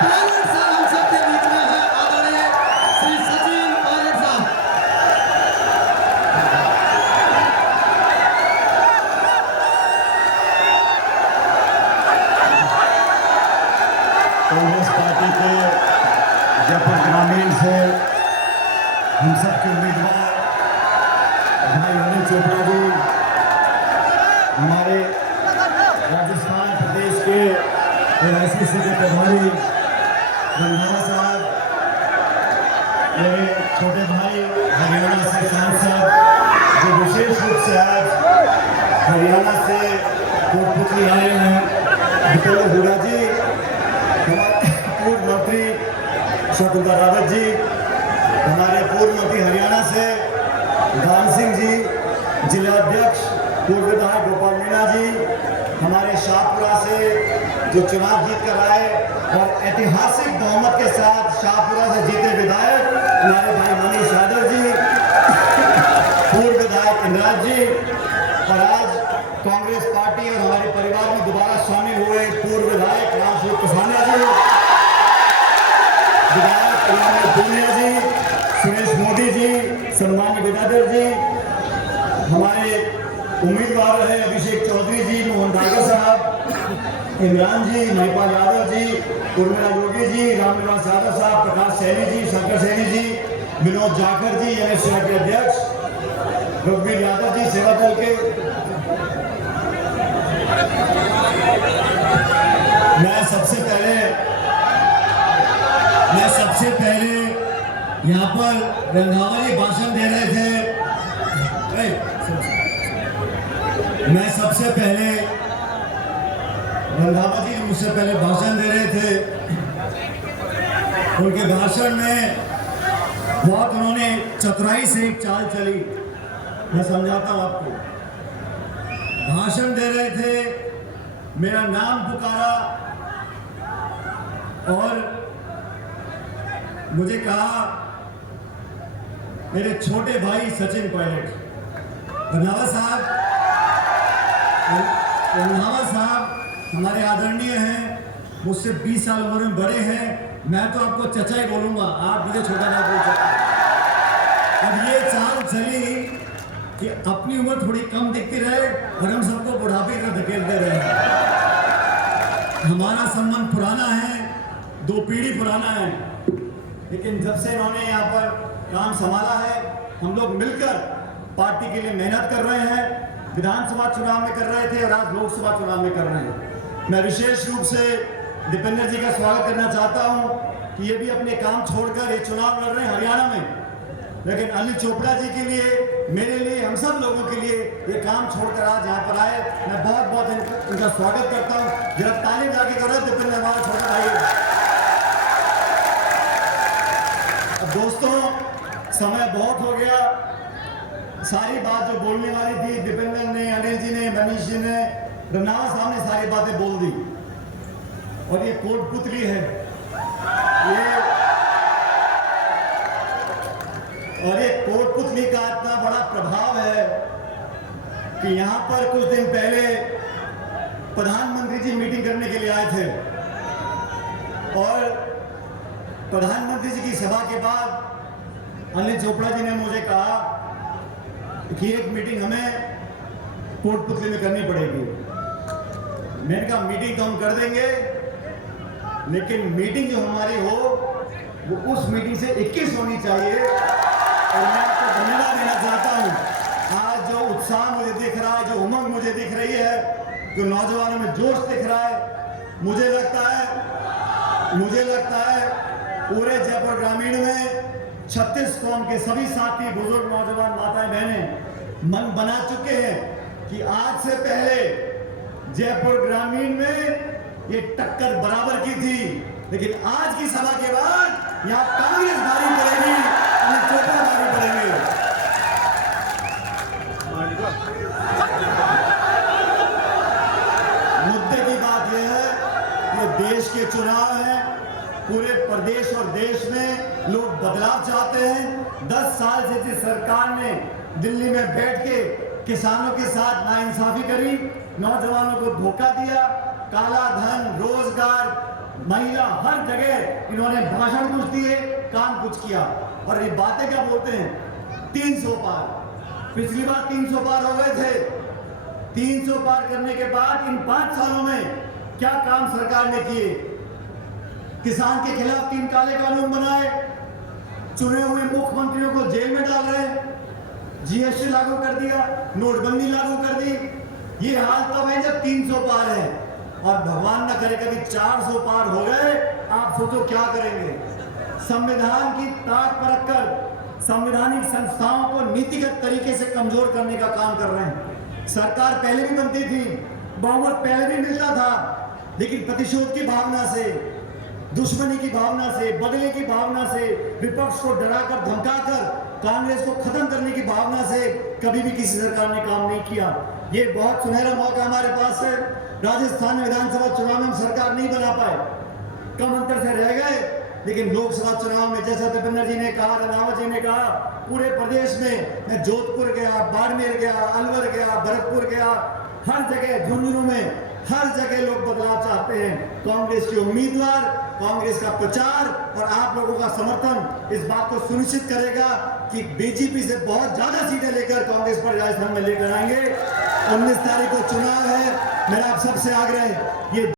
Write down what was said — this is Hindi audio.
पायलट साहब हम सबके बीच में है, आदरणीय श्री सचिन पायलट साहब। कांग्रेस पार्टी के जयपुर ग्रामीण से हम सबके उम्मीदवार भाई अनिल चोपड़ा जी, हमारे राजस्थान प्रदेश के एआईसीसी के प्रभारी रंधावा साहब, मेरे छोटे भाई हरियाणा से सांसद जो विशेष रूप से आज हरियाणा से कोटपुतली आए हैं, दीपेंद्र हुडा जी, हमारे पूर्व मंत्री शकुंतला रावत जी, हमारे पूर्व मंत्री हरियाणा से दान सिंह जी, जिलाध्यक्ष पूर्व विधायक गोपाल मीणा जी, हमारे शाहपुरा से जो चुनाव जीत कर आए और ऐतिहासिक बहुमत के साथ शाहपुरा से जीते विधायक हमारे भाई मनीष यादव जी, पूर्व विधायक इंद्राज जी, और आज कांग्रेस पार्टी और हमारे परिवार में दोबारा शामिल हुए पूर्व विधायक रामस्वरूप कसानिया जी, विधायक पूनिया जी, सुरेश मोदी जी, सम्मान्य विधायक जी, हमारे उम्मीदवार रहे अभिषेक चौधरी जी, मोहन भागवत साहब, इमरान जी, महिपाल यादव जी, उर्मिला योगी जी, रामनिवास यादव साहब, प्रकाश सैनी जी, शंकर सैनी जी, विनोद जाखड़ जी, एनएसयूआई के अध्यक्ष रघुवीर यादव जी, सेवा दल के। मैं सबसे पहले यहाँ पर रंधावा जी भाषण दे रहे थे, मैं सबसे पहले रंधावा जी मुझसे पहले भाषण दे रहे थे, उनके भाषण में बहुत उन्होंने चतुराई से एक चाल चली, मैं समझाता हूं आपको। भाषण दे रहे थे, मेरा नाम पुकारा और मुझे कहा मेरे छोटे भाई सचिन पायलट। रंधावा साहब हमारे आदरणीय हैं, मुझसे 20 साल उम्र में बड़े हैं, मैं तो आपको चचा ही बोलूंगा, आप मुझे छोटा ना बोल सकते। अब ये चाल चली कि अपनी उम्र थोड़ी कम दिखती रहे और हम सबको बुढ़ापे का धकेलते रहे। हमारा संबंध पुराना है, 2 पीढ़ी पुराना है, लेकिन जब से इन्होंने यहाँ पर काम संभाला है, हम लोग मिलकर पार्टी के लिए मेहनत कर रहे हैं। विधानसभा चुनाव में कर रहे थे और आज लोकसभा चुनाव में कर रहे हैं। मैं विशेष रूप से दीपेंद्र जी का स्वागत करना चाहता हूं कि ये भी अपने काम छोड़कर ये चुनाव लड़ रहे हैं हरियाणा में, लेकिन अनिल चोपड़ा जी के लिए, मेरे लिए, हम सब लोगों के लिए ये काम छोड़कर आज यहाँ पर आए। मैं बहुत बहुत इनका स्वागत करता हूँ। जरा ताली जाके करो दीपेंद्र, हमारा छोटा भाई। अब दोस्तों, समय बहुत हो गया, सारी बात जो बोलने वाली थी दीपेंद्र ने, अनिल जी ने, मनीष जी ने, रंधावा साहब ने सारी बातें बोल दी। और ये कोटपुतली है, ये कोटपुतली का इतना बड़ा प्रभाव है कि यहाँ पर कुछ दिन पहले प्रधानमंत्री जी मीटिंग करने के लिए आए थे और प्रधानमंत्री जी की सभा के बाद अनिल चोपड़ा जी ने मुझे कहा कि एक मीटिंग हमें कोटपुतली में करनी पड़ेगी। मैंने कहा मीटिंग तो हम कर देंगे, लेकिन मीटिंग जो हमारी हो वो उस मीटिंग से 21 होनी चाहिए। और मैं आपको धन्यवाद देना चाहता हूं। आज जो उत्साह मुझे दिख रहा है, जो उमंग मुझे दिख रही है, जो नौजवानों में जोश दिख रहा है, मुझे लगता है पूरे जयपुर ग्रामीण में 36 कौम के सभी साथी, बुजुर्ग, नौजवान, माताएं, बहनें मन बना चुके हैं कि आज से पहले जयपुर ग्रामीण में ये टक्कर बराबर की थी, लेकिन आज की सभा के बाद यहाँ कांग्रेस भारी पड़ेगी, चोपड़ा भारी पड़ेंगे। मुद्दे की बात यह है, ये देश के चुनाव हैं, पूरे प्रदेश और देश में लोग बदलाव चाहते हैं। 10 साल से जिस सरकार ने दिल्ली में बैठ के किसानों के साथ नाइंसाफी करी, नौजवानों को धोखा दिया, काला धन, रोजगार, महिला, हर जगह इन्होंने भाषण कुछ दिए, काम कुछ किया। और ये बातें क्या बोलते हैं, 300 पार। पिछली बार 300 पार हो गए थे। 300 पार करने के बाद इन 5 सालों में क्या काम सरकार ने किए? किसान के खिलाफ 3 काले कानून बनाए, चुने हुए मुख्यमंत्रियों को जेल में डाल रहे, जीएसटी लागू कर दिया, नोटबंदी लागू कर दी। ये हाल तब है जब 300 पार है, और भगवान न करे कभी 400 पार हो गए, आप सोचो क्या करेंगे। संविधान की ताक परख कर संवैधानिक संस्थाओं को नीतिगत तरीके से कमजोर करने का काम कर रहे हैं। सरकार पहले भी बनती थी, बहुमत पहले भी मिलता था, लेकिन प्रतिशोध की भावना से, दुश्मनी की भावना से, बदले की भावना से, विपक्ष को डराकर धमकाकर कांग्रेस को खत्म करने की भावना से कभी भी किसी सरकार ने काम नहीं किया। ये बहुत सुनहरा मौका हमारे पास है। राजस्थान में विधानसभा चुनाव में हम सरकार नहीं बना पाए, कम अंतर से रह गए, लेकिन लोकसभा चुनाव में जैसा दीपेंद्र जी ने कहा, रनावत जी ने कहा, पूरे प्रदेश में मैं जोधपुर गया, बाड़मेर गया, अलवर गया, भरतपुर गया, हर जगह, झुंझुनू में हर जगह लोग बदलाव चाहते हैं। कांग्रेस के उम्मीदवार, कांग्रेस का प्रचार और आप लोगों का समर्थन इस बात को सुनिश्चित करेगा कि बीजेपी से बहुत ज्यादा सीटें लेकर कांग्रेस पर राजस्थान में लेकर आएंगे। 19 तारीख को चुनाव है। मेरा आप सबसे आग्रह है, ये